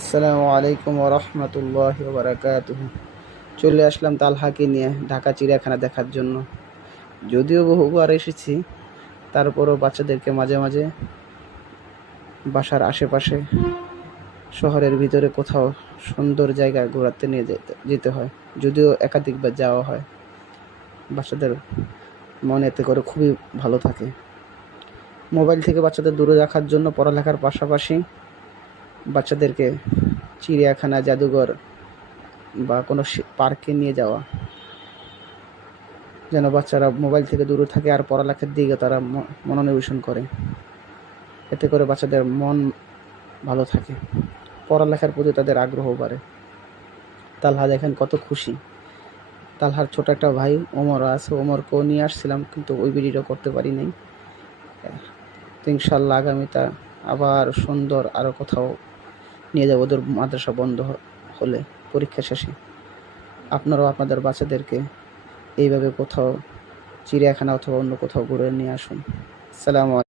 আসসালামু আলাইকুম ওয়া রাহমাতুল্লাহি ওয়া বারাকাতুহু। চলে আসলাম তালহাকে নিয়ে ঢাকা চিড়িয়াখানা দেখার জন্য। যদিও বহুবার এসেছি, তারপরও বাচ্চাদেরকে মাঝে মাঝে বাসার আশেপাশে শহরের ভিতরে কোথাও সুন্দর জায়গায় ঘোরাতে নিয়ে যেতে হয়। যদিও একাধিকবার যাওয়া হয়, বাচ্চাদের মন এতে করে খুবই ভালো থাকে। মোবাইল থেকে বাচ্চাদের দূরে রাখার জন্য পড়ালেখার পাশাপাশি বাচ্চাদেরকে চিড়িয়াখানা, জাদুঘর বা কোনো পার্কে নিয়ে যাওয়া, যেন বাচ্চারা মোবাইল থেকে দূরে থাকে আর পড়ালেখার দিকে তারা মনোনিবেশন করে। এতে করে বাচ্চাদের মন ভালো থাকে, পড়ালেখার প্রতি তাদের আগ্রহ বাড়ে। তালহা দেখেন কত খুশি। তালহার ছোট একটা ভাই ওমর আছে, ওমরকেও নিয়ে আসছিলাম, কিন্তু ওই ভিডিওটা করতে পারি নাই। তো ইনশাল্লাহ আগামীতে আবার সুন্দর আরও কোথাও নিয়ে যাবো, ওদের মাদ্রাসা বন্ধ হলে, পরীক্ষা শেষে। আপনারাও আপনাদের বাচ্চাদেরকে এইভাবে কোথাও চিড়িয়াখানা অথবা অন্য কোথাও ঘুরে নিয়ে আসুন। আসসালামু আলাইকুম।